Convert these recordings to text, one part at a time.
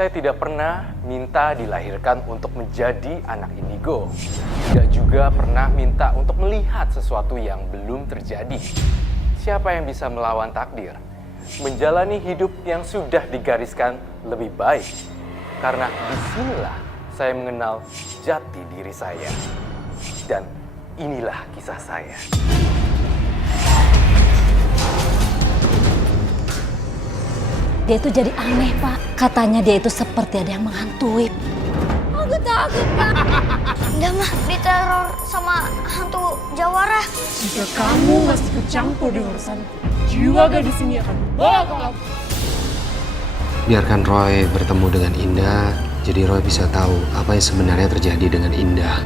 Saya tidak pernah minta dilahirkan untuk menjadi anak indigo. Tidak juga pernah minta untuk melihat sesuatu yang belum terjadi. Siapa yang bisa melawan takdir? Menjalani hidup yang sudah digariskan lebih baik. Karena disinilah saya mengenal jati diri saya. Dan inilah kisah saya. Dia itu jadi aneh, Pak. Katanya dia itu seperti ada yang menghantui. Aku takut, Pak. Udah mah diteror sama hantu jawara. Jika kamu masih kecampur di urusan jiwa gadis ini akan bawa kamu. Biarkan Roy bertemu dengan Indah, jadi Roy bisa tahu apa yang sebenarnya terjadi dengan Indah.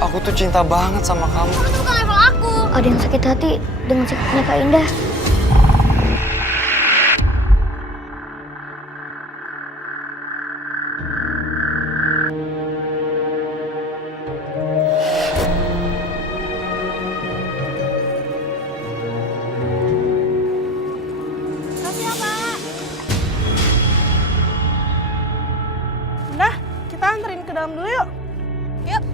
Aku tuh cinta banget sama kamu. Itu bukan level aku. Ada yang sakit hati dengan sakitnya Kak Indah. Nah, kita anterin ke dalam dulu yuk. Yuk.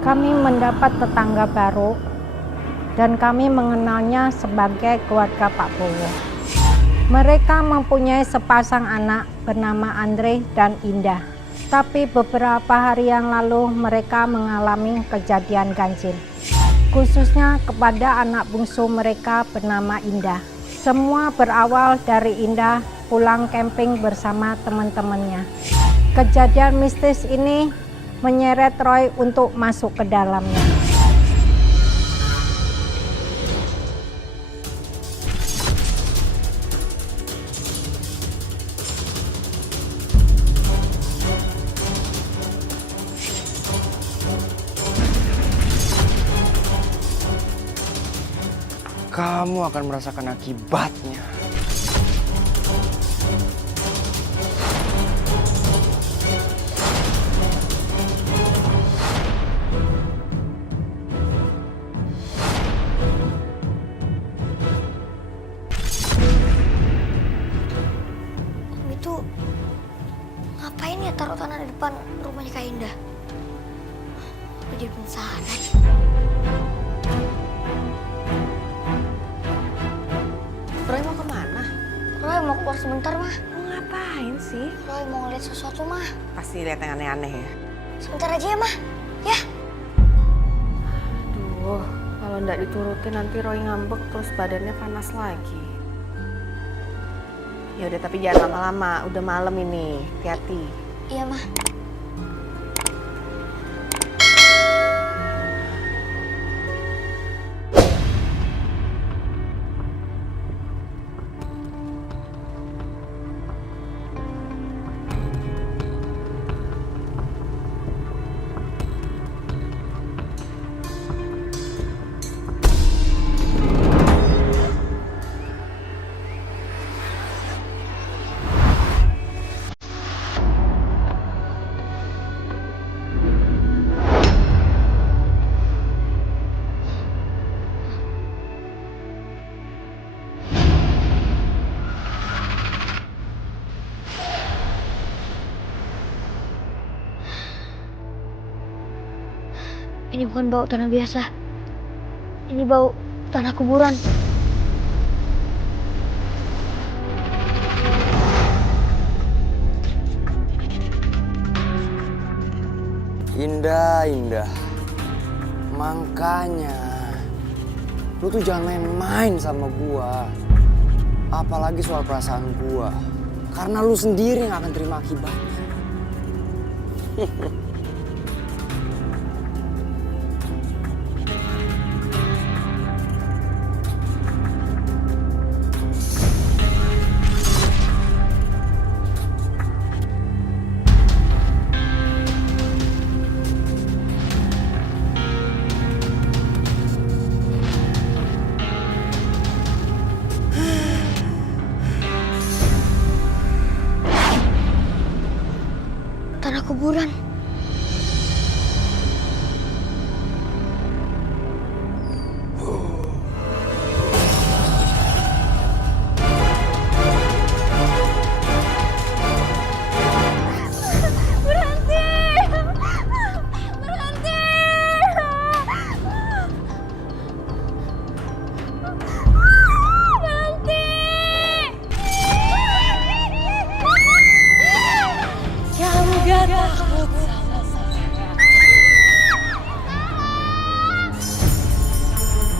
Kami mendapat tetangga baru dan kami mengenalnya sebagai keluarga Pak Bowo. Mereka mempunyai sepasang anak bernama Andre dan Indah. Tapi beberapa hari yang lalu mereka mengalami kejadian ganjil. Khususnya kepada anak bungsu mereka bernama Indah. Semua berawal dari Indah pulang camping bersama teman-temannya. Kejadian mistis ini menyeret Roy untuk masuk ke dalamnya. Kamu akan merasakan akibatnya. Itu ngapain ya taruh tanah di depan rumahnya Kak Indah? Aku jadi penasaran. Roy mau kemana? Roy mau keluar sebentar, mah. Mau ngapain sih? Roy mau ngeliat sesuatu, mah. Pasti lihat yang aneh-aneh ya. Sebentar aja ya, mah. Ya. Aduh, kalau nggak diturutin nanti Roy ngambek terus badannya panas lagi. Ya udah, tapi jangan lama-lama. Udah malam ini. Hati-hati. Iya, mah. Ini bukan bau tanah biasa. Ini bau tanah kuburan. Indah, Indah. Makanya lu tuh jangan main-main sama gua. Apalagi soal perasaan gua. Karena lu sendiri yang akan terima akibatnya. kuburan.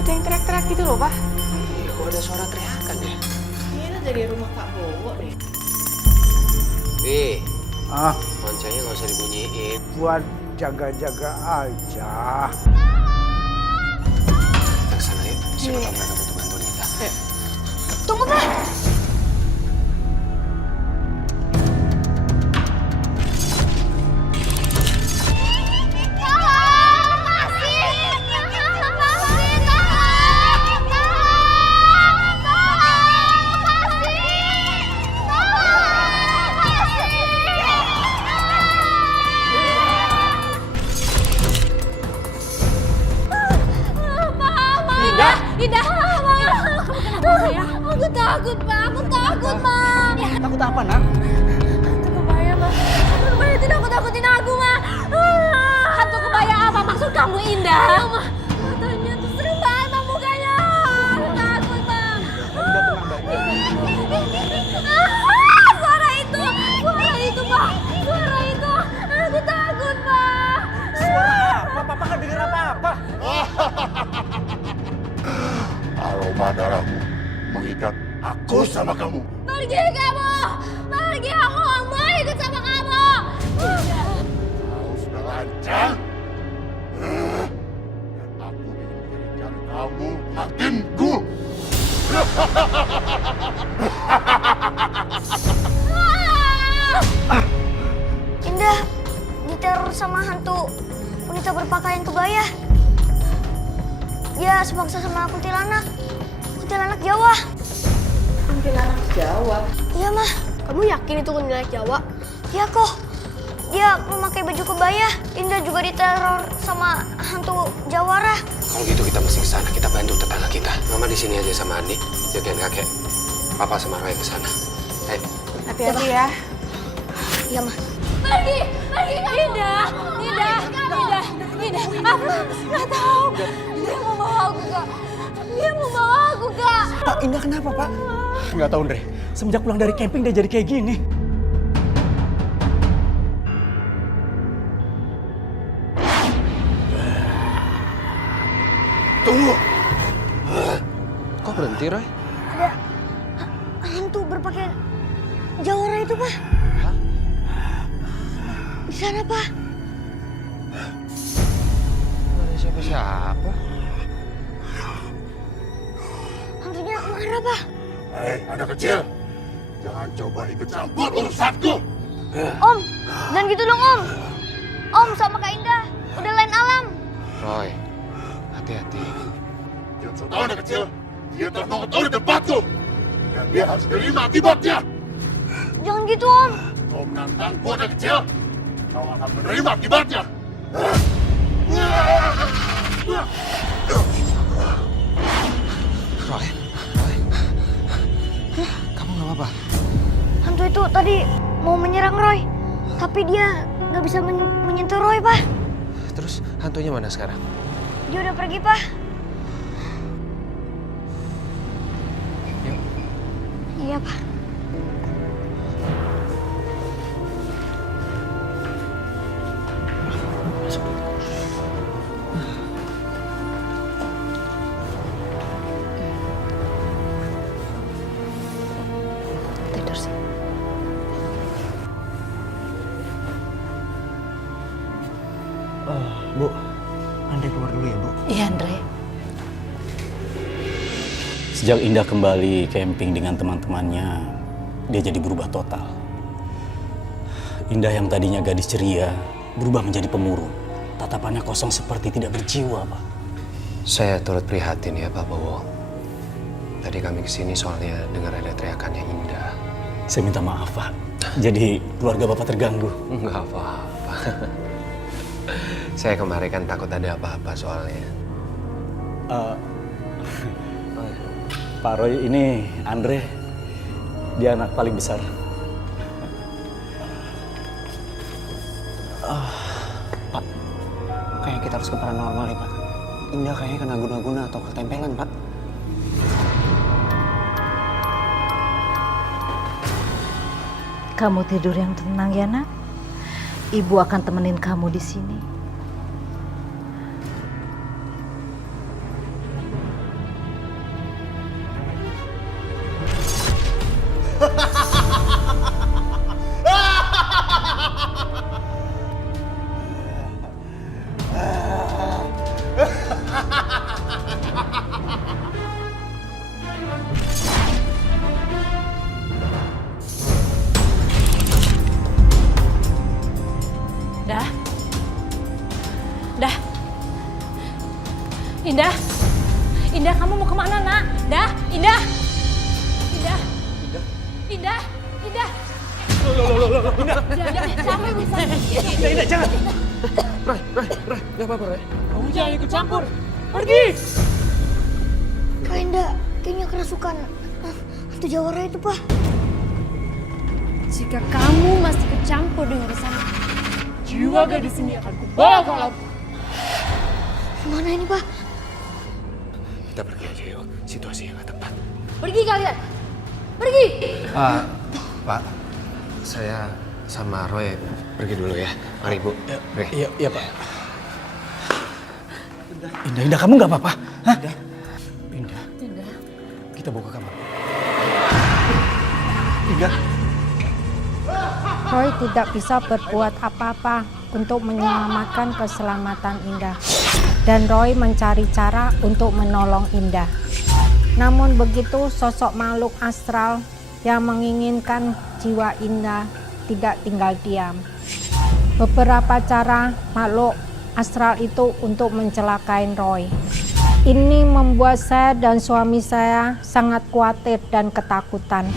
Ada yang teriak-teriak gitu loh, Pak. Iya, kok ada suara teriakan ya? Ini dari rumah Pak Bowo deh. Loncengnya nggak usah dibunyiin. Buat jaga-jaga aja. Kita kesana yuk, siapa tahu mereka butuh bantuan kita. Tunggu, Pak. Indah, aku takut, Pak. Aku takut, Pak. Takut apa, Nak? Hantu kebaya, Pak. Hantu kebaya tidak takutin aku, Ma. Hantu kebaya apa maksud kamu, Indah? Matanya tuh serem banget, Ma, mukanya. Aku takut, Pak. Udah tenang, Mbak. Suara itu, Pak. Suara itu. Aku takut, Pak. Suara apa? Papa nggak dengar apa-apa. Aroma darahmu mengikat aku sama kamu. Pergi kamu! Pergi, aku nggak mau ikut sama kamu! Kau sudah lancang. Dan aku ingin menjadikan kamu hakimku. Indah diteror sama hantu wanita berpakaian kebaya. Dia sebangsa sama kuntilanak. Kuntilanak Jawa. Kuntilanak Jawa. Iya, Mah. Kamu yakin itu kuntilanak Jawa? Iya kok. Dia memakai baju kebaya. Indah juga diteror sama hantu Jawara. Kalau gitu kita mesti kesana, kita bantu tetangga kita. Mama di sini aja sama Andi, jagain kakek. Papa sama Roy kesana. Ayo. Hati-hati ya. Iya, Mah. Pergi, Indah. Aku nggak tahu. Dia mau bawa aku, Kak. Pak, Indah kenapa, Pak? Nggak tahu, Andre. Semenjak pulang dari camping dia jadi kayak gini. Tunggu. Kok berhenti, Roy? Ada hantu berpakaian Jawara itu, Pak. Di sana, Pak. Nggak ada siapa-siapa. Hantunya marah, Pak. Hei, anak kecil. Jangan coba ikut campur urusanku. Om, jangan gitu dong, Om. Om sama Kak Indah udah lain alam. Roy, hati-hati. Jangan so tahu anak kecil. Dia ternotot di tempatku. Dan dia harus terima akibatnya. Jangan gitu, Om. Kau menantangku anak kecil. Kau akan menerima akibatnya. Roy. Kamu nggak apa-apa? Hantu itu tadi mau menyerang Roy. Tapi dia nggak bisa menyentuh Roy, Pak. Terus hantunya mana sekarang? Dia udah pergi, Pak. Yuk. Iya, Pak. Tidur sih. Bu, Andre keluar dulu ya, Bu. Iya, Andre. Sejak Indah kembali camping dengan teman-temannya, dia jadi berubah total. Indah yang tadinya gadis ceria, berubah menjadi pemurung. Tatapannya kosong seperti tidak berjiwa, Pak. Saya turut prihatin ya, Pak Bowo. Tadi kami kesini soalnya dengar ada teriakannya Indah. Saya minta maaf, Pak. Jadi keluarga Bapak terganggu. Enggak apa-apa. apa-apa. Saya kemarin kan takut ada apa-apa soalnya. Pak Roy, ini Andre. Dia anak paling besar. Pak, kayaknya kita harus ke paranormal ya, Pak. Indah kayaknya kena guna-guna atau ketempelan, Pak. Kamu tidur yang tenang ya, Nak. Ibu akan temenin kamu di sini. Indah. Indah, kamu mau kemana, Nak? Indah. Indah. Indah. Indah, jangan. Ray, gak apa-apa, Ray. Kamu jangan ikut campur. Pergi! Kak Indah kayaknya kerasukan hantu jawara itu, Pak. Jika kamu masih ikut campur dengan urusan jiwa gadis ini akan kubawa ke alam. Mana ini, Pak? Kita pergi aja yuk, situasi yang gak tepat. Pergi kalian. Pergi. Pak, saya sama Roy pergi dulu ya. Mari Bu. Iya Pak. Indah, kamu nggak apa-apa? Hah? Indah. Kita bawa ke kamar. Indah. Roy tidak bisa berbuat apa-apa untuk menyelamatkan keselamatan Indah. Dan Roy mencari cara untuk menolong Indah. Namun begitu sosok makhluk astral yang menginginkan jiwa Indah tidak tinggal diam. Beberapa cara makhluk astral itu untuk mencelakai Roy. Ini membuat saya dan suami saya sangat khawatir dan ketakutan.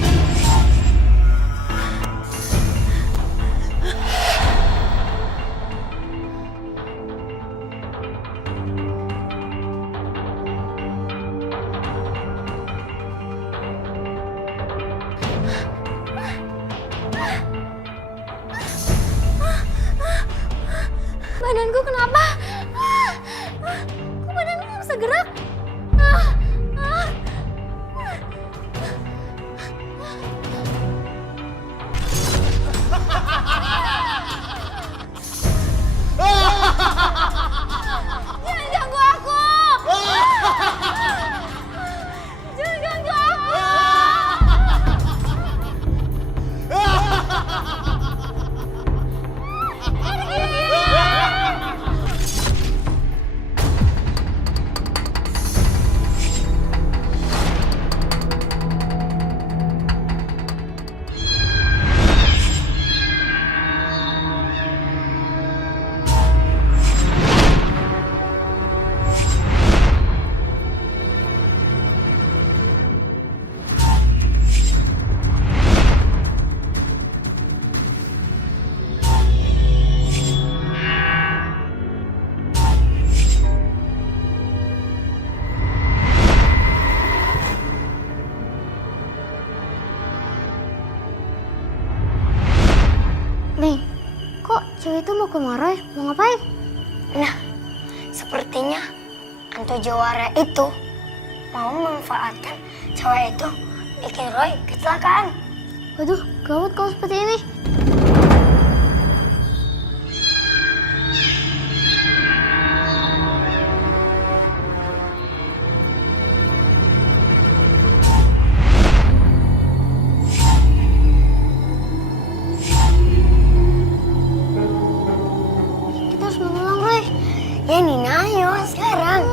Badanku kenapa? Kok badanku nggak bisa gerak? Jangan ganggu aku! Jangan ganggu aku! Nih, kok cewek itu mau ke Roy? Mau ngapain? Nah, sepertinya hantu jawara itu mau memanfaatkan cewek itu bikin Roy kecelakaan. Waduh, gawat kalau seperti ini. Kita harus menolong Roy. Ya Nina, ayo sekarang.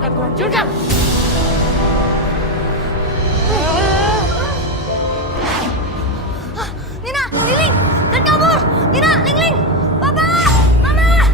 akan kuhancurkan. Nina, Liling, dan kabur! Nina, Ling, Papa, Mama!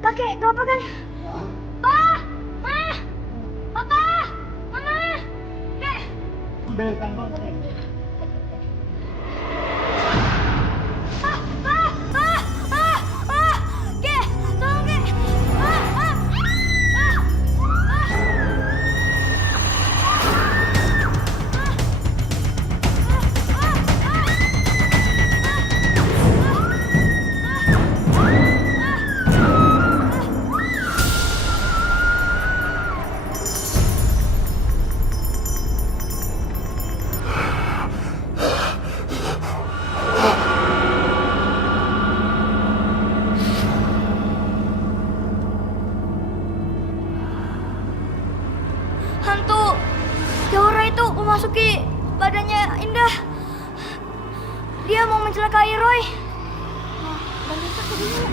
Kakek, gak apa kan? Pa! Ma! Papa! Mama! Kek! Pa! Pa! Pa! Pa! Pa! Kek! Tolong Kek! Pa! Pa! Pa! Pa! Hantu Jawara itu memasuki badannya Indah. Dia mau mencelakai Roy. Bantuin aku dulu.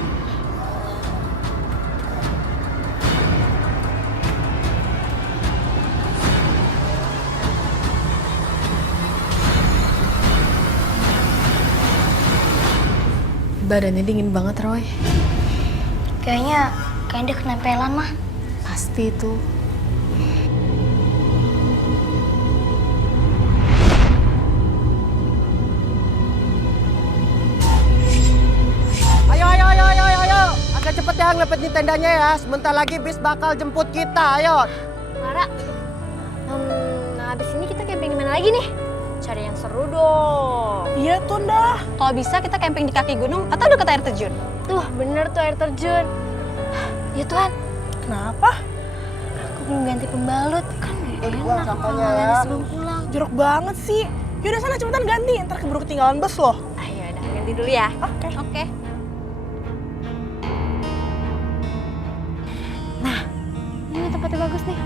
Badannya dingin banget, Roy. Kayaknya dia kenempelan, mah. Pasti itu. Ayo. Agak cepet ya ngelepetin tendanya ya. Sebentar lagi bis bakal jemput kita, ayo. Lara, habis ini kita camping di mana lagi nih? Cari yang seru dong. Iya tuh dah. Kalau bisa kita camping di kaki gunung atau dekat air terjun. Tuh, bener tuh air terjun. Ya Tuhan, Kenapa? aku belum ganti pembalut. Kan gak enak kalau sampahnya nggak ya. ganti sebelum pulang. Jorok banget sih. Yaudah sana cepetan ganti, ntar keburu ketinggalan bus loh. Ayo udah ganti dulu ya. Oke. Nah, ini tempatnya bagus nih.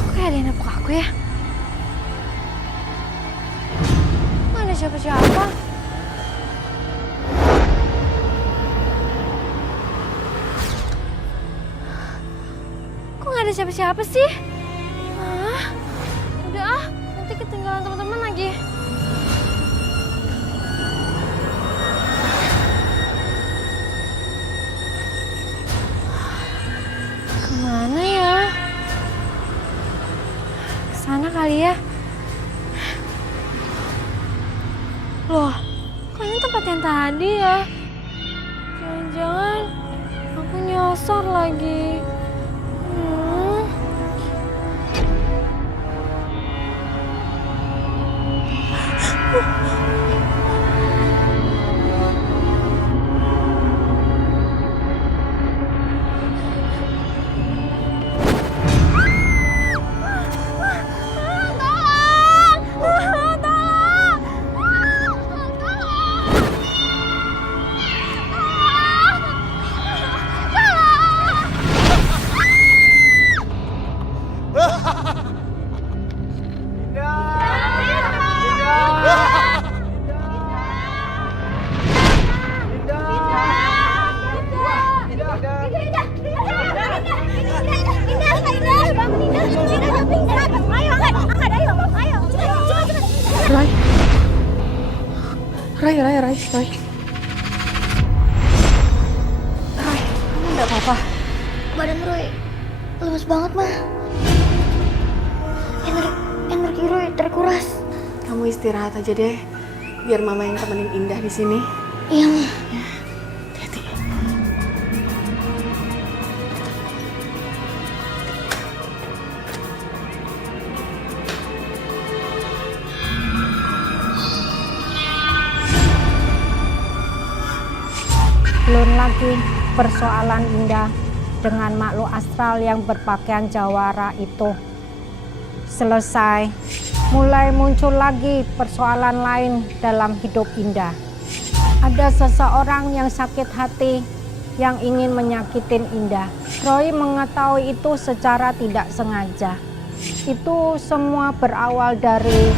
Kok kayak ada yang nepuk aku ya? Nggak ada siapa-siapa. Kok nggak ada siapa-siapa sih? Udah ah, nanti ketinggalan teman-teman lagi. Kemana ya? Kesana kali ya? Loh, kok ini tempat yang tadi ya? Jangan-jangan aku nyasar lagi. Rai. Rai, kamu nggak apa-apa? Badan Roy lemes banget, mah. Energi Roy terkuras. Kamu istirahat aja deh, biar mama yang temenin Indah di sini. Iya, mah. Hati-hati. Belum lagi persoalan Indah dengan makhluk astral yang berpakaian jawara itu. Selesai, mulai muncul lagi persoalan lain dalam hidup Indah. Ada seseorang yang sakit hati yang ingin menyakitin Indah. Roy mengetahui itu secara tidak sengaja. Itu semua berawal dari...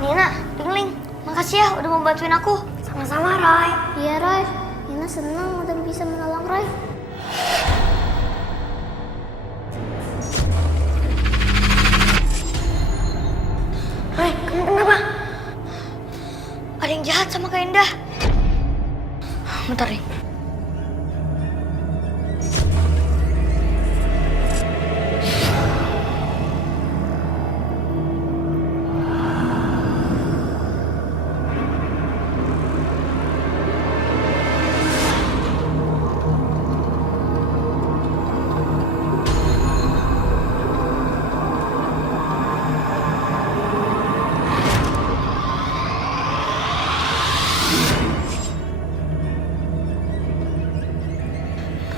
Nina, Tingling, makasih ya udah mau bantuin aku. Sama-sama, Roy. Iya, Roy. Nina senang udah bisa menolong Roy. Roy, kamu kenapa? Ada yang jahat sama Kak Indah. Bentar nih.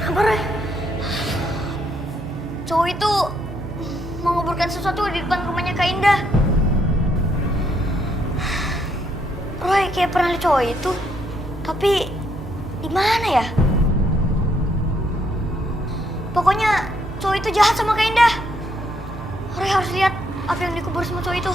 Apa, Roy? Cowok itu menguburkan sesuatu di depan rumahnya Kak Indah. Roy kayak pernah lihat cowok itu, tapi di mana ya? Pokoknya cowok itu jahat sama Kak Indah. Roy harus lihat apa yang dikubur sama cowok itu.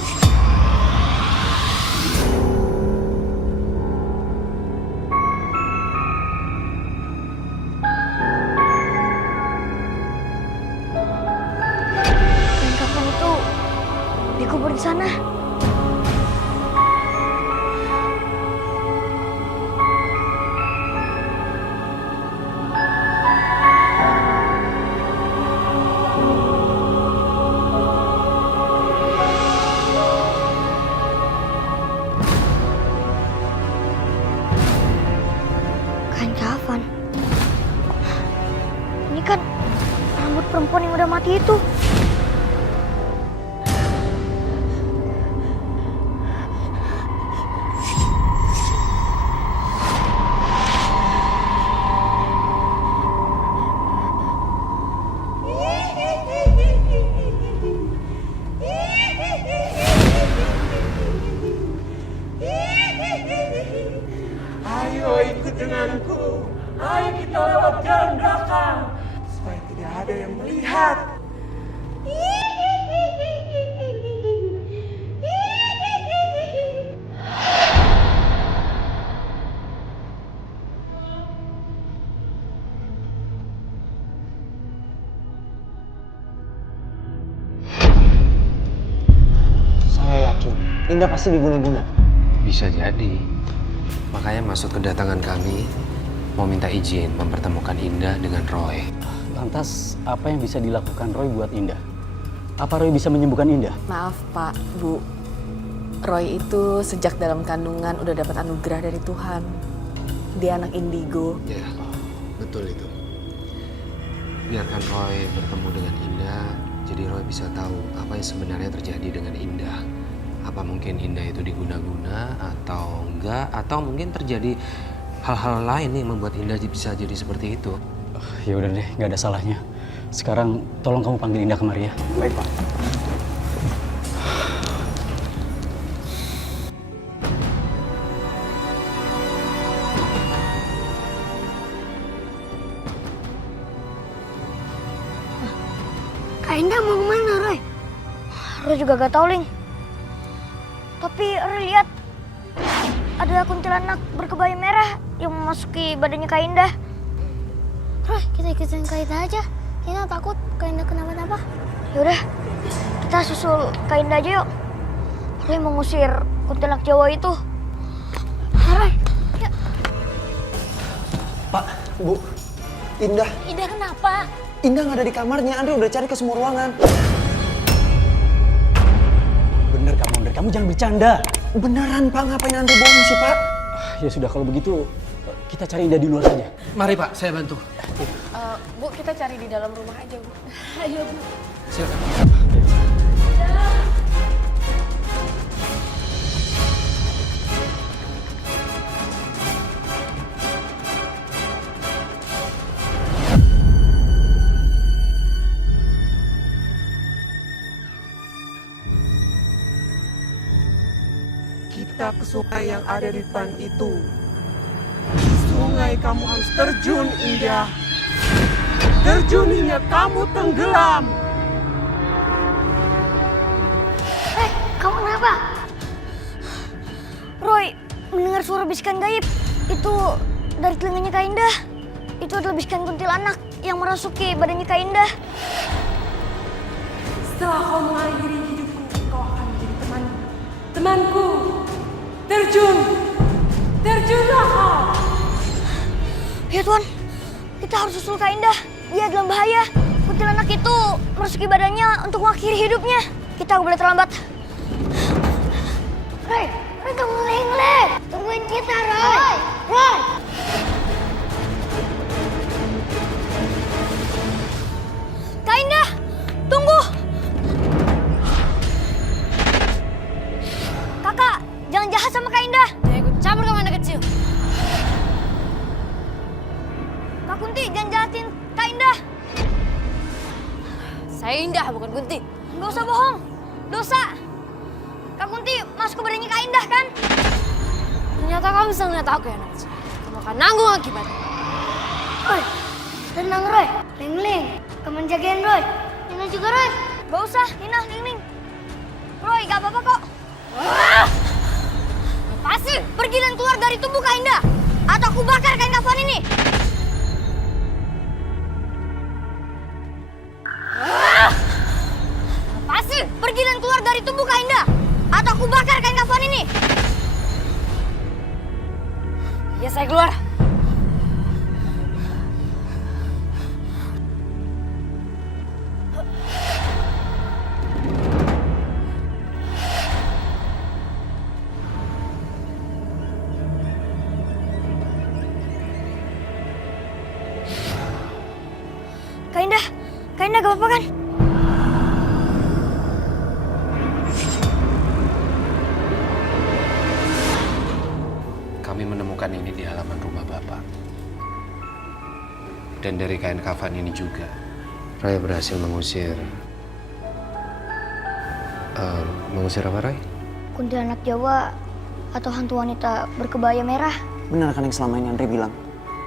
Dikubur di sana. Kain kafan. Ini kan rambut perempuan yang udah mati itu. Ayo ikut denganku. Ayo kita lewat jalan belakang supaya tidak ada yang melihat. Saya yakin Indah pasti diguna-guna. Bisa jadi. Makanya maksud kedatangan kami mau minta izin mempertemukan Indah dengan Roy. Lantas apa yang bisa dilakukan Roy buat Indah? Apa Roy bisa menyembuhkan Indah? Maaf Pak, Bu. Roy itu sejak dalam kandungan udah dapat anugerah dari Tuhan. Dia anak indigo. Ya, betul itu. Biarkan Roy bertemu dengan Indah, jadi Roy bisa tahu apa yang sebenarnya terjadi dengan Indah. Apa mungkin Indah itu diguna-guna atau enggak, atau mungkin terjadi hal-hal lain yang membuat Indah bisa jadi seperti itu. Ya udah deh, nggak ada salahnya. Sekarang tolong kamu panggil Indah kemari ya. Baik, Pak. Kak Indah mau kemana, Roy? Roy juga gak tahu, Ling. Tapi Roy lihat ada kuntilanak berkebaya merah yang memasuki badannya Kak Indah. Roy, kita ikutin Kak Indah aja. Kita takut Kak Indah kenapa-napa. Yaudah, kita susul Kak Indah aja yuk. Roy mau ngusir kuntilanak Jawa itu. Roy, yuk. Pak, Bu, Indah. Indah kenapa? Indah nggak ada di kamarnya. Andre udah cari ke semua ruangan. Bener kamu, Andre. Kamu jangan bercanda. Beneran, Pak. Ngapain Andre bohong sih, Pak? Ya sudah, kalau begitu kita cari Indah di luar saja. Mari Pak, saya bantu. Bu, kita cari di dalam rumah aja, Bu. Ayo, Bu. Silakan. sungai yang ada di depan itu. Di sungai kamu harus terjun, Indah. Terjun hingga kamu tenggelam. Kamu kenapa? Roy mendengar suara bisikan gaib. Itu dari telinganya Kak Indah. Itu adalah bisikan kuntilanak yang merasuki badannya Kak Indah. Setelah kau mengakhiri hidupku, kau akan menjadi temanku. Terjunlah kau. Ya Tuan, kita harus susul Kak Indah. Dia dalam bahaya. Kuntilanak itu merasuki badannya untuk mengakhiri hidupnya. Kita boleh terlambat. Roy tunggu Le. Tungguin kita, Roy. Kak Indah, tunggu. Kakak, jangan jahat sama Kak Indah. Jangan ikut campur kamu anak kecil. Kak Kunti, jangan jahatin Kak Indah. Saya Indah, bukan Kunti. Nggak usah bohong. Dosa. Kak Kunti masuk ke badannya Kak Indah kan? Ternyata kamu bisa ngeliat aku ya, anak kecil. Kamu akan nanggung akibatnya. Roy, tenang Roy. Ling, kamu jagain Roy. Nina juga Roy. Gak usah, Nina, Ling. Roy, gak apa-apa kok. Lepasin! Pergi dan keluar dari tubuh Kak Indah. Atau aku bakar kain kafan ini. Lepasin! Pergi dan keluar dari tubuh Kak Indah. Atau aku bakar kain kafan ini. Ya saya keluar. Kak Indah gak apa-apa kan? Kami menemukan ini di halaman rumah Bapak. Dan dari kain kafan ini juga, Roy berhasil mengusir... mengusir apa, Roy? Kuntilanak Jawa atau hantu wanita berkebaya merah. Benar kan yang selama ini Andre bilang?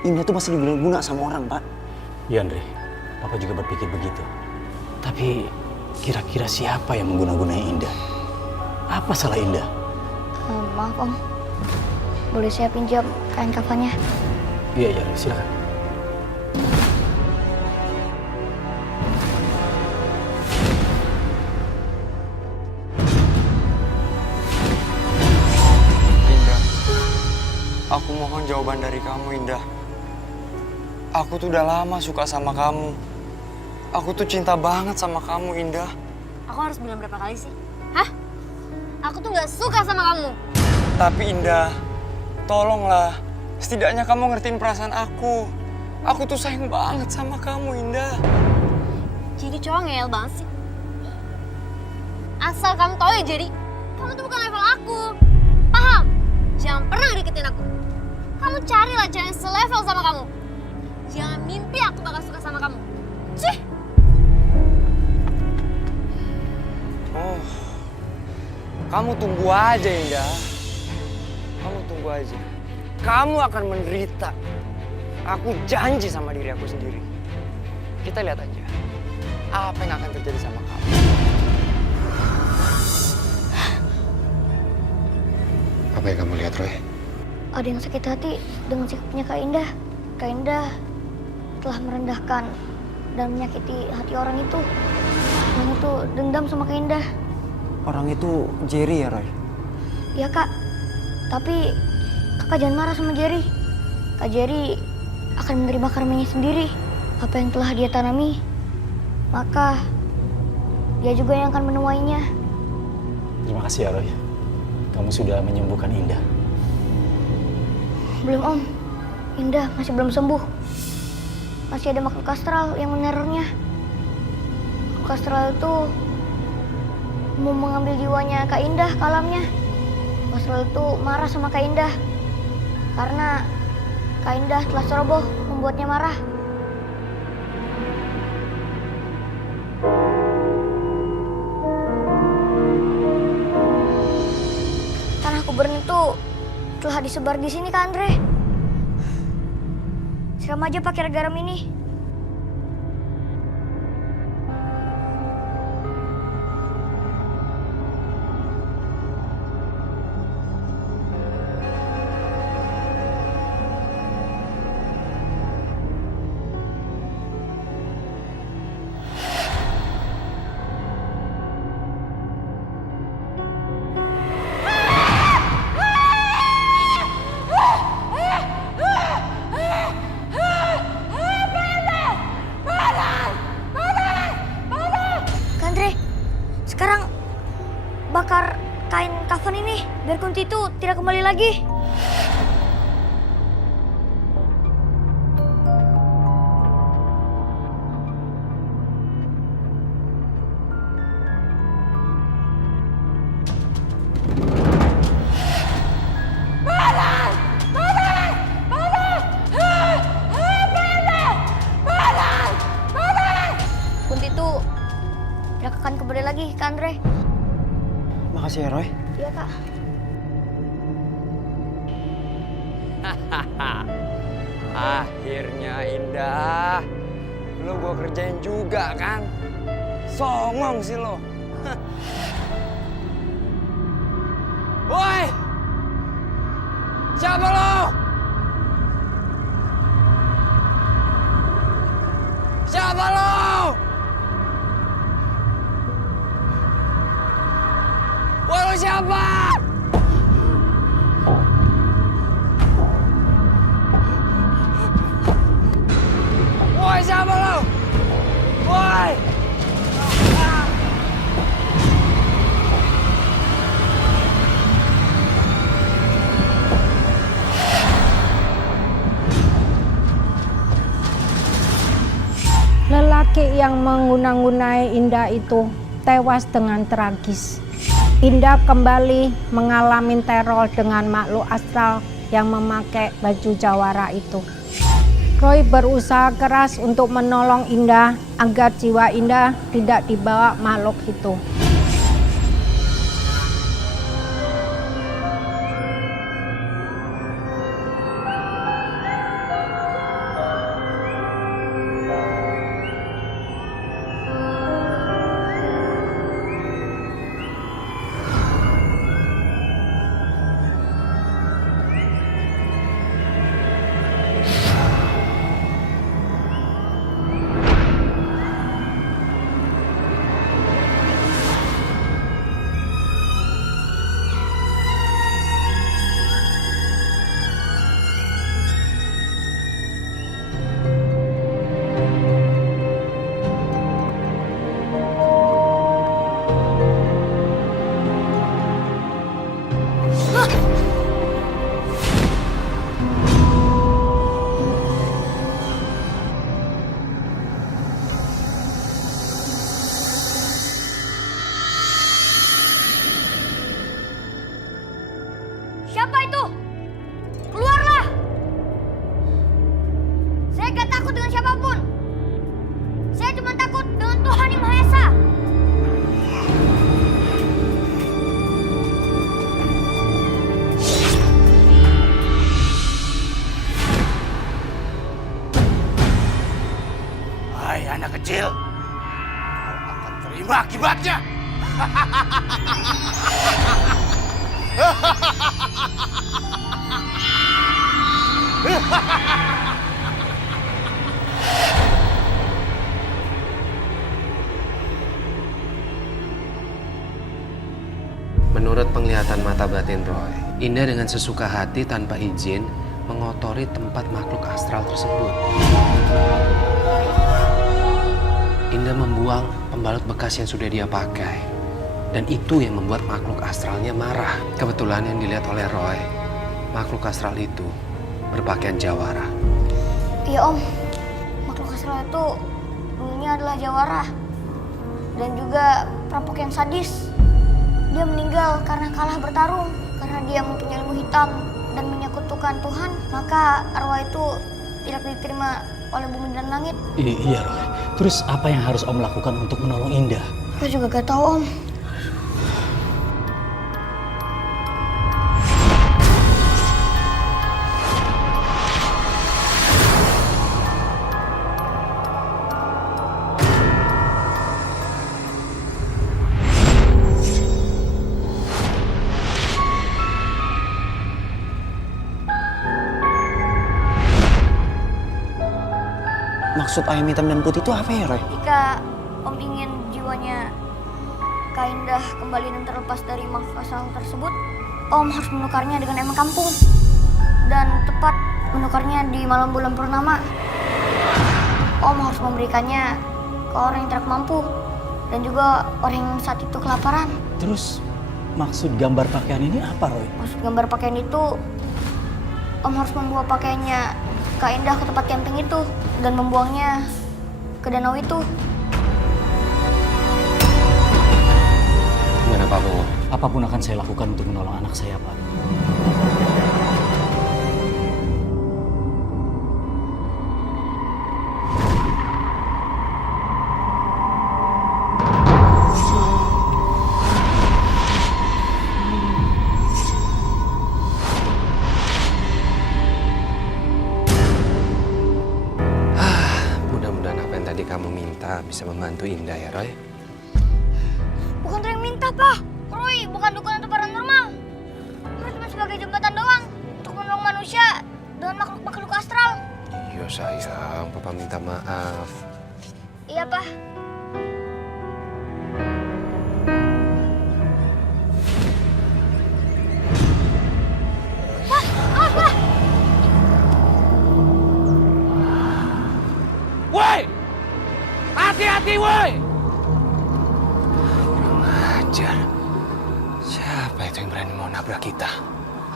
Indah tuh pasti diguna sama orang, Pak. Iya, Andre. Papa juga berpikir begitu. Tapi kira-kira siapa yang mengguna-gunai Indah? Apa salah Indah? Maaf Om, boleh saya pinjam kain kafannya? Iya, silakan. Indah, aku mohon jawaban dari kamu, Indah. Aku tuh udah lama suka sama kamu. Aku tuh cinta banget sama kamu, Indah. Aku harus bilang berapa kali sih? Hah? Aku tuh gak suka sama kamu. Tapi Indah, tolonglah. Setidaknya kamu ngertiin perasaan aku. Aku tuh sayang banget sama kamu, Indah. Jadi cowok ngeyel banget sih. Asal kamu tahu ya, jadi kamu tuh bukan level aku. Paham? Jangan pernah deketin aku. Kamu carilah cewek yang selevel sama kamu. Jangan mimpi aku bakal suka sama kamu. Cih! Oh, kamu tunggu aja, Indah. Kamu tunggu aja. Kamu akan menderita. Aku janji sama diri aku sendiri. Kita lihat aja apa yang akan terjadi sama kamu. Apa yang kamu lihat, Roy? Ada yang sakit hati dengan sikapnya Kak Indah. Kak Indah telah merendahkan dan menyakiti hati orang itu. Orang itu dendam sama Kak Indah. Orang itu Jerry ya, Roy? Iya Kak, tapi Kakak jangan marah sama Jerry. Kak Jerry akan menerima karmanya sendiri. Apa yang telah dia tanami, maka dia juga yang akan menuainya. Terima kasih ya, Roy. Kamu sudah menyembuhkan Indah. Belum Om, Indah masih belum sembuh. Masih ada makhluk astral yang menerornya. Makhluk astral itu mau mengambil jiwanya Kak Indah ke alamnya. Makhluk astral itu marah sama Kak Indah karena Kak Indah telah ceroboh membuatnya marah. Tanah kuburan itu telah disebar di sini, Kak Andre. Siram aja pakai garam ini. Sekarang bakar kain kafan ini biar Kunti itu tidak kembali lagi. Kunti itu tidak akan kembali lagi, Kak Andre. Makasih ya, Roy. Iya, Kak. Akhirnya Indah. Lo gua kerjain juga kan? Songong sih lo. Woi! Siapa lo? Siapa lo? Woi, lo siapa? Woi, siapa lo? Woi! Lelaki yang menguna-ngunai Indah itu tewas dengan tragis. Indah kembali mengalami teror dengan makhluk astral yang memakai baju jawara itu. Roy berusaha keras untuk menolong Indah agar jiwa Indah tidak dibawa makhluk itu. Siapa itu? Keluarlah! Saya gak takut dengan siapapun. Saya cuma takut dengan Tuhan Yang Maha Esa. Hai anak kecil, kau akan terima akibatnya. Menurut penglihatan mata batin Roy, Indah dengan sesuka hati tanpa izin mengotori tempat makhluk astral tersebut. Indah membuang pembalut bekas yang sudah dia pakai. Dan itu yang membuat makhluk astralnya marah. Kebetulan yang dilihat oleh Roy, makhluk astral itu berpakaian jawara. Iya Om, makhluk astral itu dulunya adalah jawara. Dan juga perampok yang sadis. Dia meninggal karena kalah bertarung. Karena dia mempunyai ilmu hitam dan menyekutukan Tuhan. Maka arwah itu tidak diterima oleh bumi dan langit. Iya, Roy. Terus apa yang harus Om lakukan untuk menolong Indah? Aku juga gak tahu Om. maksud ayam hitam dan putih itu apa ya, Roy? Jika Om ingin jiwanya Kak Indah kembali dan terlepas dari makhluk asal tersebut, Om harus menukarnya dengan emang kampung. Dan tepat menukarnya di malam bulan purnama. Om harus memberikannya ke orang yang tidak mampu. Dan juga orang yang saat itu kelaparan. Terus maksud gambar pakaian ini apa, Roy? Maksud gambar pakaian itu, Om harus membawa pakaiannya Kak Indah ke tempat camping itu. Dan membuangnya ke danau itu. Gimana Pak Bowo? Apapun akan saya lakukan untuk menolong anak saya, Pak. Mudah-mudahan apa yang tadi kamu minta bisa membantu Indah ya, Roy. Bukan Roy yang minta, Pak. Roy bukan dukun atau paranormal. Roy cuma sebagai jembatan doang untuk menolong manusia dengan makhluk-makhluk astral. Iya sayang, Papa minta maaf. Iya, Pak. Woi! Hati-hati, woi! Kurang ajar. Siapa itu yang berani mau nabrak kita?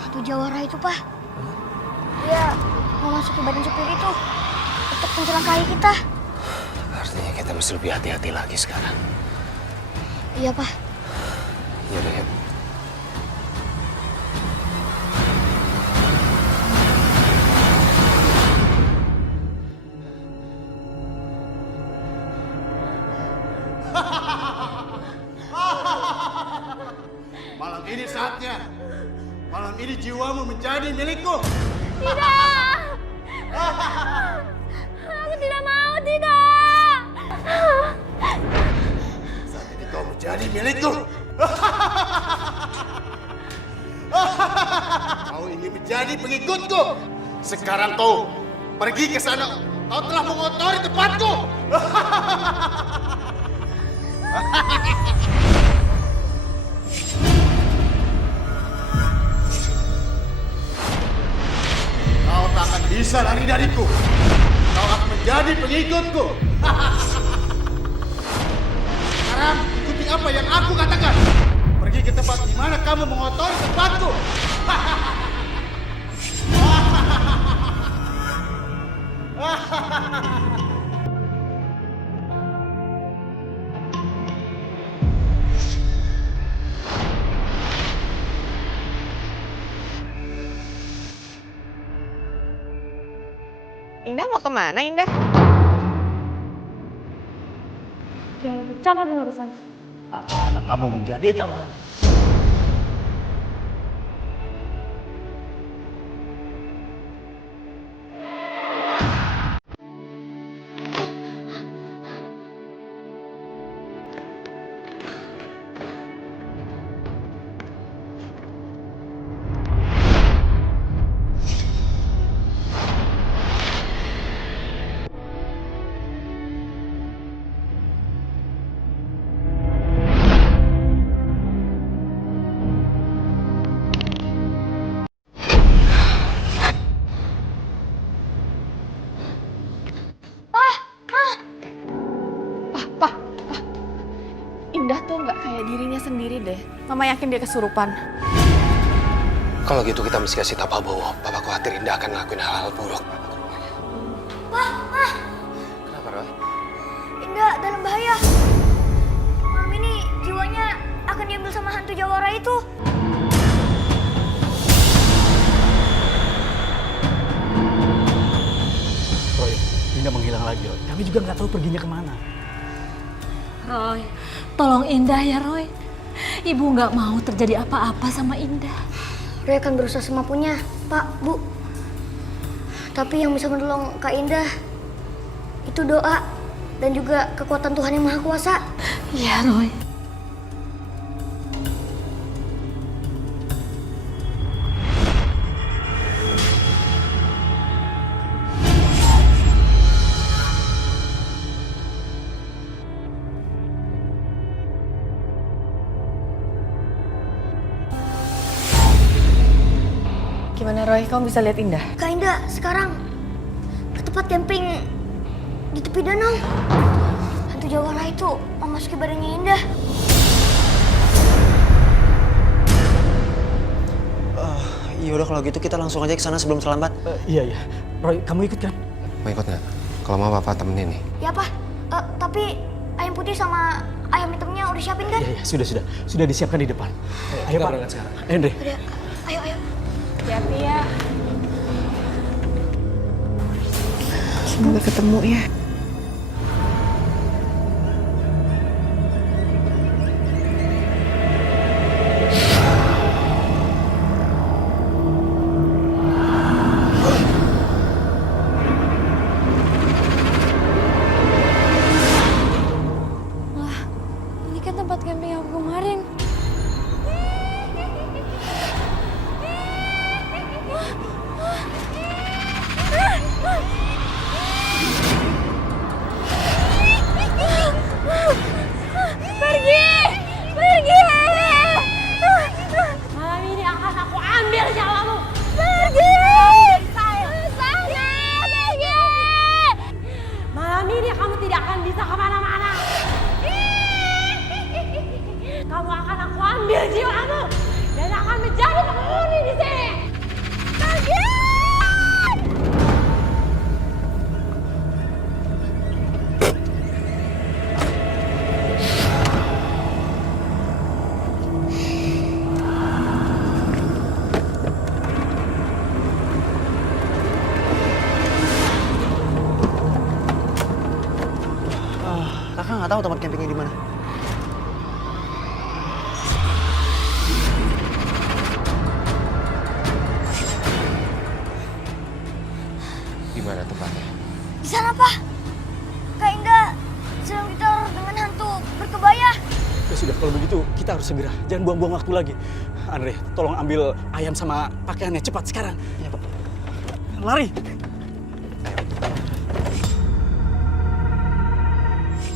Hantu jawara itu, Pak. Dia mau masuk ke badan supir itu untuk mencelakai kita. Artinya kita mesti lebih hati-hati lagi sekarang. Iya, Pak. Yaudah, yuk. Malam ini saatnya. Malam ini jiwamu menjadi milikku. Tidak! Aku tidak mau, tidak! Saat ini kau menjadi milikku. Kau ingin menjadi pengikutku. Sekarang kau pergi ke sana. Kau telah mengotori tempatku. Kau tak akan bisa lari dariku. Kau akan menjadi pengikutku. Sekarang ikuti apa yang aku katakan. Pergi ke tempat di mana kamu mengotori tempatku. Indah mau kemana, Indah? Jangan bercanda dengan urusan. Anak kamu menjadi teman. Indah tuh nggak kayak dirinya sendiri deh. Mama yakin dia kesurupan. Kalau gitu kita mesti kasih tahu Pak Bowo. Papa khawatir Indah akan ngelakuin hal-hal buruk. Pak! Kenapa, Roy? Indah dalam bahaya. Malam ini jiwanya akan diambil sama hantu jawara itu. Roy, Indah menghilang lagi, Roy. Kami juga nggak tahu perginya kemana. Roy, tolong Indah ya, Roy. Ibu nggak mau terjadi apa-apa sama Indah. Roy akan berusaha semampunya, Pak, Bu. Tapi yang bisa menolong Kak Indah itu doa dan juga kekuatan Tuhan yang Maha Kuasa. Iya, Roy. Gimana Roy, kamu bisa lihat Indah? Kak Indah sekarang ke tempat camping di tepi danau. Hantu jawara itu memasuki badannya Indah. Iya udah kalau gitu kita langsung aja ke sana sebelum terlambat. Iya. Roy, kamu ikut kan? Mau ikut nggak? Kalau mau Papa temenin nih. Ya Pak, tapi ayam putih sama ayam hitamnya udah siapin kan? Iya, sudah disiapkan di depan. Ayo Pak. Berangkat sekarang. Ayo Andre. Udah, ayo. Hati-hati ya. Semoga ketemu ya. Wah, ini kan tempat camping aku kemarin. Pergi! Malam ini akan aku ambil nyawamu. Pergi! Pergi! Malam ini kamu tidak akan bisa kemana-mana. Kamu akan aku ambil jiwamu dan akan menjadi penghuni di sini. Pergi! Kakak nggak tahu tempat campingnya di mana. Di mana tempatnya? Di sana Pak. Kak Indah sedang diteror dengan hantu berkebaya. Ya sudah, kalau begitu kita harus segera. Jangan buang-buang waktu lagi. Andre, tolong ambil ayam sama pakaiannya cepat sekarang. Iya Pak. Lari.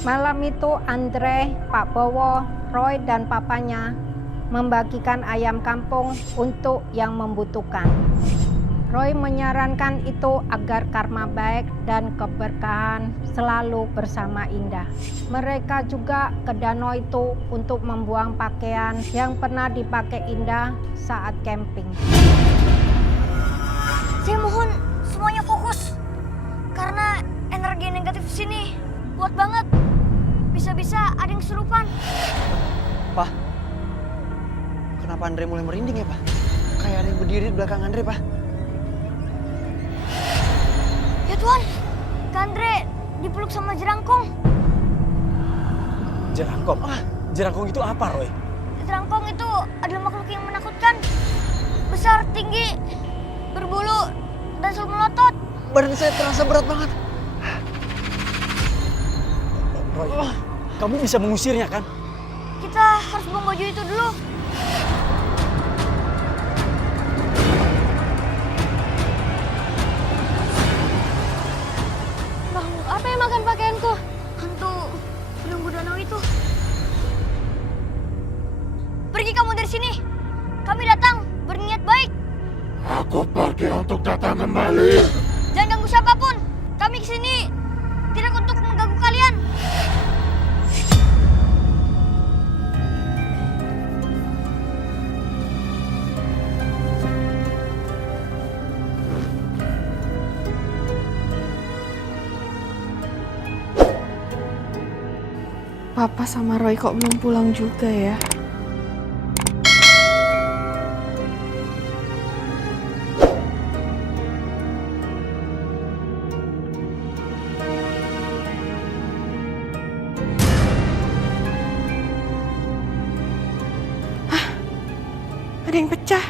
Malam itu Andre, Pak Bowo, Roy dan papanya membagikan ayam kampung untuk yang membutuhkan. Roy menyarankan itu agar karma baik dan keberkahan selalu bersama Indah. Mereka juga ke danau itu untuk membuang pakaian yang pernah dipakai Indah saat camping. Saya mohon semuanya fokus. Karena energi negatif di sini kuat banget. Bisa-bisa ada yang kesurupan. Pak, kenapa Andre mulai merinding ya Pak? Kayak ada yang berdiri di belakang Andre Pak. Ya Tuhan, Kak Andre dipeluk sama jerangkong. Jerangkong? Jerangkong itu apa, Roy? Jerangkong itu adalah makhluk yang menakutkan. Besar, tinggi, berbulu, dan selalu melotot. Badan saya terasa berat banget. Roy, kamu bisa mengusirnya kan? Kita harus buang baju itu dulu. Makhluk apa yang makan pakaianku? Hantu belenggu danau itu. Pergi kamu dari sini. Kami datang berniat baik. Aku pergi untuk datang kembali. Jangan ganggu siapapun. Kami kesini tidak untuk mengganggu kalian. Papa sama Roy kok belum pulang juga ya? Hah? Ada yang pecah.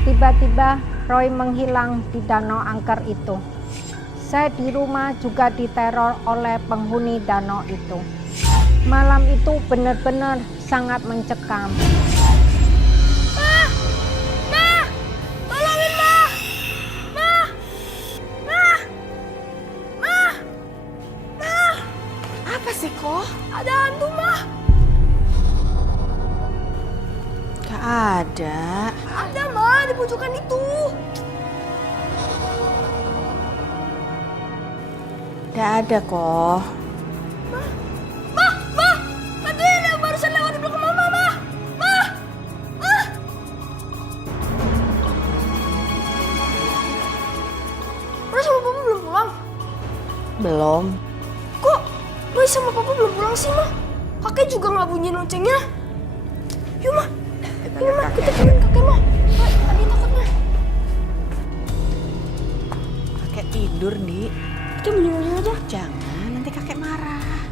Tiba-tiba Roy menghilang di danau angker itu. Saya di rumah juga diteror oleh penghuni danau itu. Malam itu benar-benar sangat mencekam. Tolongin, Ma! Apa sih kok? Ada hantu, Ma. Gak ada. Ada, Ma, di pojokan itu. Gak ada kok. Ma, tadi ada barusan lewat di belakang Mama, Ma. Roy sama Papa belum pulang? Belum. Kok Roy sama Papa belum pulang sih, Ma? Kakek juga nggak bunyi loncengnya. Yuk, Ma. Yuk, Ma, kita temuin kakek, Ma. Roy, Andi takutnya. Kakek tidur, Di. Kita bunyi lonceng aja. Jangan, nanti kakek marah.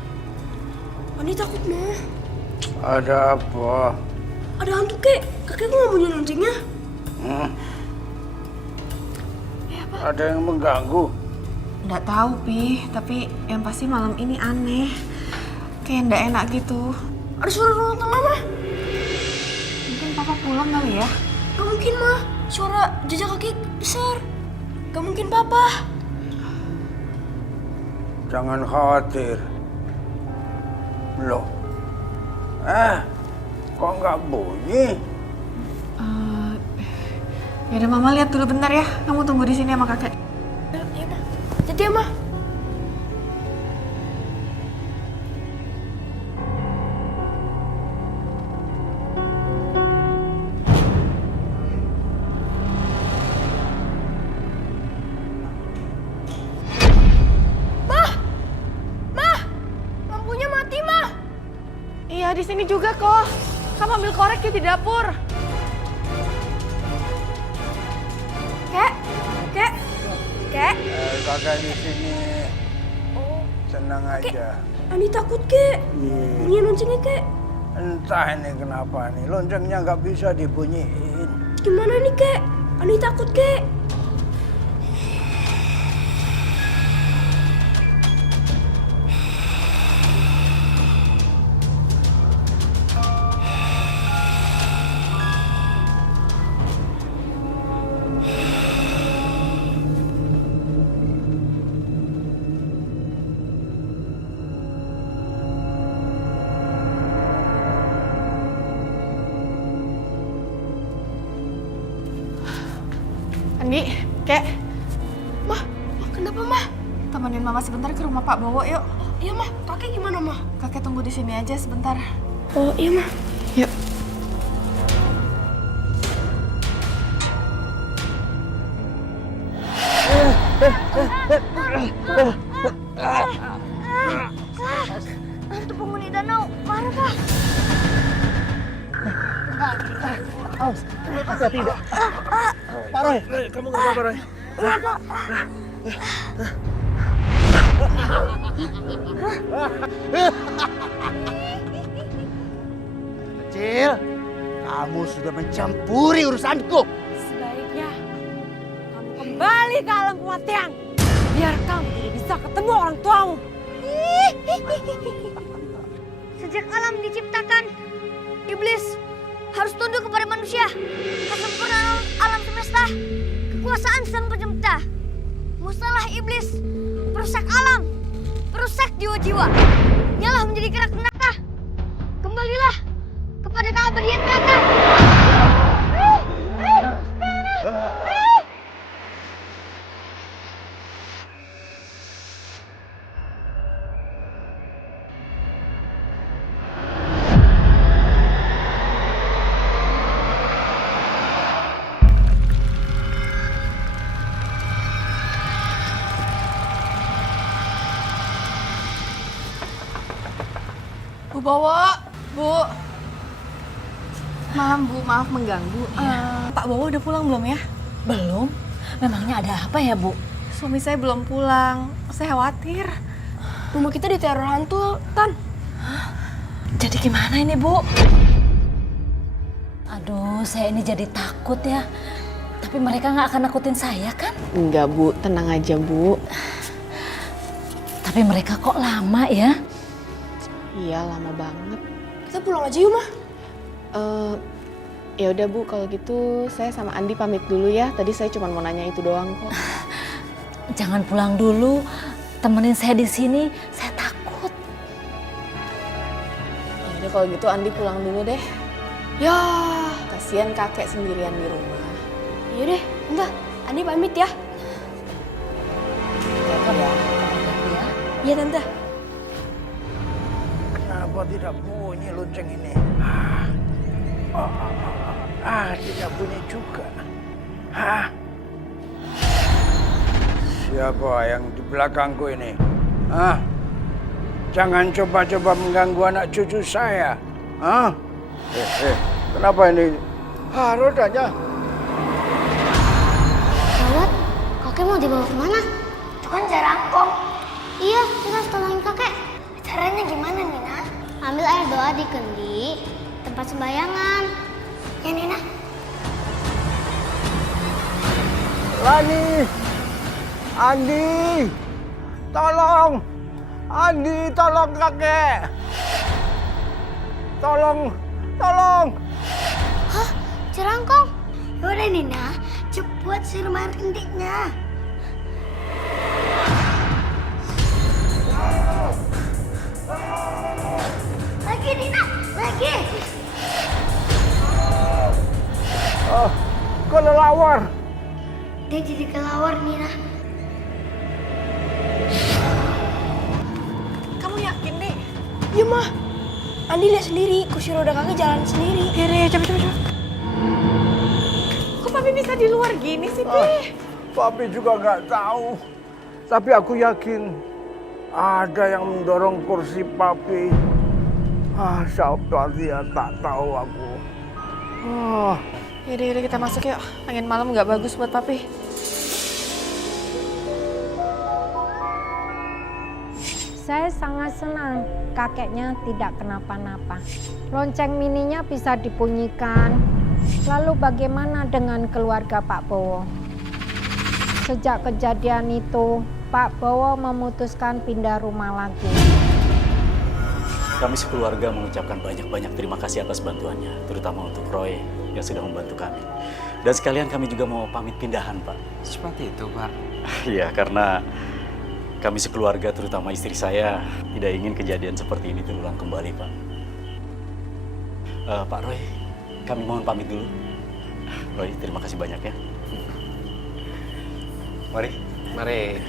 Andi takut, Ma. Ada apa? Ada hantu, Kek. Kakek kok nggak bunyi loncengnya? Ada yang mengganggu? Nggak tahu, Pi. Tapi yang pasti malam ini aneh. Kayak nggak enak gitu. Ada suara ruang tengah, Ma. Mungkin Papa pulang kali ya? Gak mungkin, Ma. Suara jejak kaki besar. Gak mungkin, Papa. Jangan khawatir. Loh. Kok nggak bunyi? Ya udah, Mama lihat dulu bentar ya. Kamu tunggu di sini sama kakek. Iya, Ma. Jadi ya, Ma. Lampunya mati, Ma. Iya, di sini juga kok. Kamu ambil korek ya di dapur. Kek. Kakak di sini. Tenang aja. Ani takut, Kek. Iya. Bunyi loncengnya, Kek. Entah ini kenapa nih, loncengnya nggak bisa dibunyiin. Gimana nih, Kek? Ani takut, Kek. Andi, Kek. Ma, kenapa, Ma? Temenin Mama sebentar ke rumah Pak Bowo yuk. Iya, Ma. Kakek gimana, Ma? Kakek tunggu di sini aja sebentar. Oh, iya, Ma. Yuk. Hantu penghuni danau, mana, Pak? Tidak. Pak Roy, kamu nggak apa-apa, Roy. Kecil, kamu sudah mencampuri urusanku. Sebaiknya kamu kembali ke alam kematian. Biar kamu tidak bisa ketemu orang tuamu. Sejak alam diciptakan, iblis harus tunduk kepada manusia. Kesempurnaan alam semesta, kekuasaan sang pencipta. Musnahlah iblis, perusak alam, perusak jiwa-jiwa. Ialah menjadi gerak neraka. Kembalilah kepada keabadian neraka. Bu Bowo, Bu. Malam, Bu. Maaf mengganggu. Pak Bowo udah pulang belum ya? Belum? Memangnya ada apa ya, Bu? Suami saya belum pulang. Saya khawatir. Rumah kita diteror hantu, Tan. Jadi gimana ini, Bu? Aduh, saya ini jadi takut ya. Tapi mereka nggak akan nakutin saya kan? Enggak, Bu. Tenang aja, Bu. Tapi mereka kok lama ya? Iya, lama banget. Kita pulang aja yuk, Ma. Ya udah, Bu, kalau gitu saya sama Andi pamit dulu ya. Tadi saya cuma mau nanya itu doang kok. Jangan pulang dulu. Temenin saya di sini. Saya takut. Udah kalau gitu Andi pulang dulu deh. Ya, Kasihan kakek sendirian di rumah. iya deh, Tante. Andi pamit ya. Ya. Iya, Tante. Kenapa tidak bunyi lonceng ini? Tidak bunyi juga. Siapa yang di belakangku ini? Jangan coba-coba mengganggu anak cucu saya. Kenapa ini? Rodanya. Gawat, kakek mau dibawa kemana? Itu kan jerangkong. Iya, kita harus tolongin kakek. Caranya gimana, Nina? Ambil air doa di kendi, tempat sembayangan. Ya, Nina. Lani! Andi! Tolong! Andi, tolong kakek! Tolong! Hah? Jerangkong? Yaudah, Nina. Cepat siruman kendiknya. Lagi, Nina! Lagi! Kelelawar! Dia jadi kelawar, Nina. Kamu yakin, Dek? Iya, Mah. Andi lihat sendiri, kursi roda kakek jalan sendiri. Ya, cepet. Kok Papi bisa di luar gini sih, Dek? Papi juga nggak tahu. Tapi aku yakin ada yang mendorong kursi Papi. Siapa dia tak tahu aku. Yaudah kita masuk yuk. Angin malam nggak bagus buat Papi. Saya sangat senang kakeknya tidak kenapa-napa. Lonceng mininya bisa dibunyikan. Lalu bagaimana dengan keluarga Pak Bowo? Sejak kejadian itu, Pak Bowo memutuskan pindah rumah lagi. Kami sekeluarga mengucapkan banyak-banyak terima kasih atas bantuannya, terutama untuk Roy yang sudah membantu kami. Dan sekalian kami juga mau pamit pindahan, Pak. Seperti itu, Pak. Iya, karena kami sekeluarga, terutama istri saya, tidak ingin kejadian seperti ini terulang kembali, Pak. Pak Roy, kami mohon pamit dulu. Roy, terima kasih banyak ya. Mari.